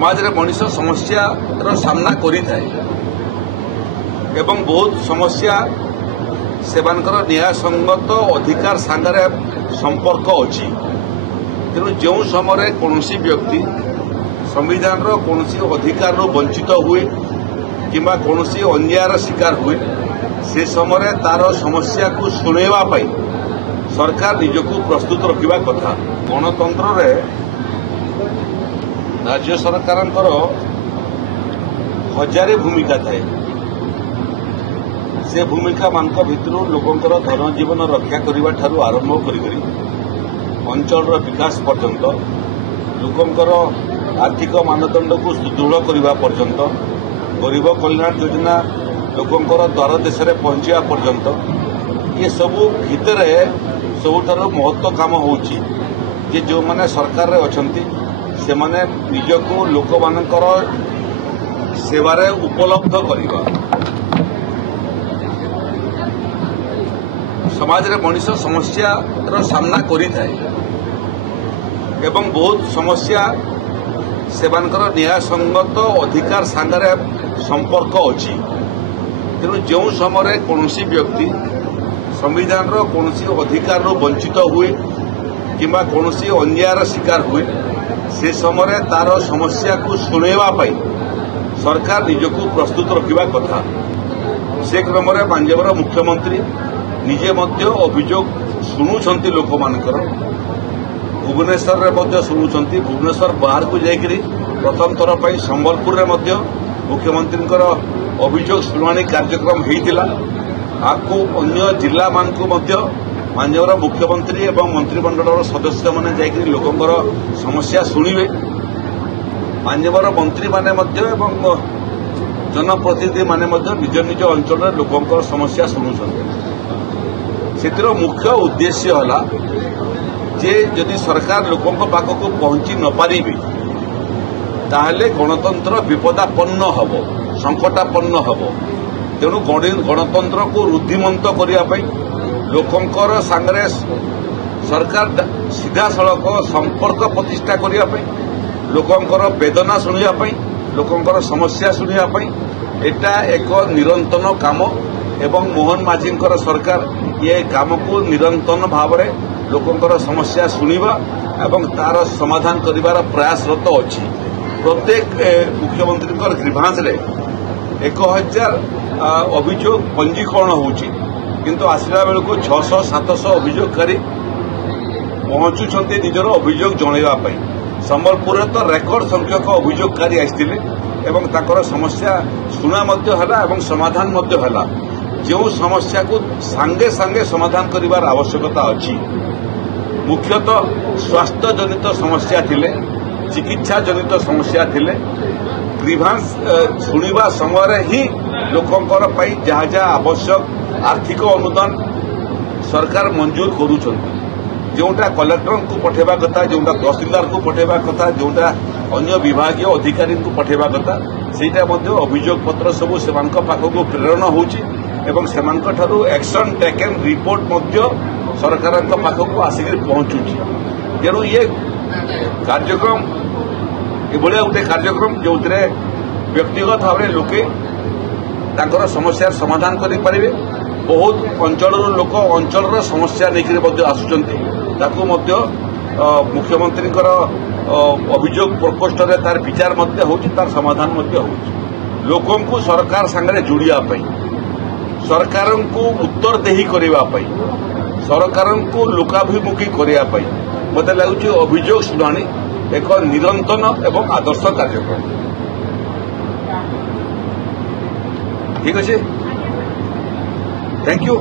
समाज रे मनुष्य समस्या सामना करिथाय एवं बहुत समस्या सेमानकर न्यायसंगत अधिकार सांगरे संपर्क अछि। तेणु जो समय कौन व्यक्ति संविधान कौन अधिकार वंचित हुए किंबा कौन अन्यायर शिकार हुए से समय तार समस्या को शुणेवा सरकार निजक प्रस्तुत रखा कथा। गणतंत्र रे राज्य सरकार हजारे भूमिका थाए। से भूमिका मान भितर लोकंर धन जीवन रक्षा करने ठारू आरंभ करी अंचल विकास पर्यंत लोकंर आर्थिक मानदंड को सुदृढ़ करने पर्यंत गरीब कल्याण योजना लोकंर द्वार देश में पहुंचा पर्यंत ये सबू भितर सबुठार महत्व काम होची जे जो माने सरकार रे अछंती से माने निजको लोक मानकर सेवारे उपलब्ध करिबा। समाज रे मनुष्य समस्या सामना करिथाय एवं बहुत समस्या सेमानकर न्यायसंगत अधिकार सांगरे संपर्क अछि। तेणु जो समय कौन व्यक्ति संविधान कौन अधिकार वंचित हुए किंबा कौन अन्यायर शिकार हुए से समय तार समस्या को शुणेवा सरकार निजक प्रस्तुत रखा कथा। से क्रम पंजाबर मुख्यमंत्री निजे अभियोग शुणुंट लोक मानकर भुवनेश्वर शुणुंट भुवनेश्वर बाहर को जाकरी प्रथम थर पर संबलपुर में मुख्यमंत्री अभियोग शुणाणी कार्यक्रम होता। आपको अन्य जिला मान पंजाबर मुख्यमंत्री एवं मंत्रिमंडल सदस्य मैंने जाकर लोकंर समस्या शुणवे। पंजाबर मंत्री माने एवं जनप्रतिनिधि माने निज निज अंचल लोकंर समस्या शुणुंट। से मुख्य उद्देश्य है जे जदि सरकार लोकों पाखक पहुंची न पारि ताहले गणतंत्र विपदापन्न हब संकटापन्न हब। तेणु गणतंत्र को रुद्धिमंत करने लोकंर सांगरे सरकार सीधा सड़क संपर्क प्रतिष्ठा करने लोकंर वेदना शुणापी लोकंर समस्या शुणापी एटा एक निरंतन काम एवं मोहन माझी सरकार ये काम को निरंतन भाव में लोकंर समस्या शुणा एवं तार समाधान करिवार प्रयासरत अच्छी। प्रत्येक मुख्यमंत्री ग्रीभांस रे 1000 अभियोग पंजीकरण होची किंतु आसला बेल को 600-700 अभियोगकारी पहुंचुंट निजर अभियोग जनवाई। संबलपुर तो रेकर्ड संख्यक अभियोगकारी आसते एवं ताकर समस्या शुणा एवं समाधान है। जो समस्या को सांगे सांगे समाधान करिवार आवश्यकता अच्छी। मुख्यतः स्वास्थ्य जनित समस्या थिले चिकित्सा जनित समस्या थिले ग्रीभांस शुणा समय ही लोकंर जहाँ जहाँ आवश्यक आर्थिक अनुदान सरकार मंजूर करुछंती। जोटा कलेक्टर को पठेबा कथा जोटा तहसीलदार को पठेबा कथा जोटा अन्य विभागीय अधिकारी को पठेबा कथा सेटा अभियोग पत्र सब से पाखक प्रेरण होची एवं सेमानक ठारू एक्शन टेकन रिपोर्ट सरकार पाखक आसिक पहुंचुची। तेणु ये कार्यक्रम एभलिया गोटे कार्यक्रम जो व्यक्तिगत भाव में लोके तांकर समस्या समाधान करें। बहुत अंचल लोक अंचल समस्या लेकर आसुचंती ताकू मुख्यमंत्री अभियोग प्रकोष्ठ में तार विचार तार समाधान लोकों को सरकार सांगरे जोड़ापी सरकार को उत्तरदेही करने सरकार को लोकाभिमुखी करने मत लगुच अभियोग शुणाणी एक निरंतन एवं आदर्श कार्यक्रम। ठीक अच्छे, थैंक यू।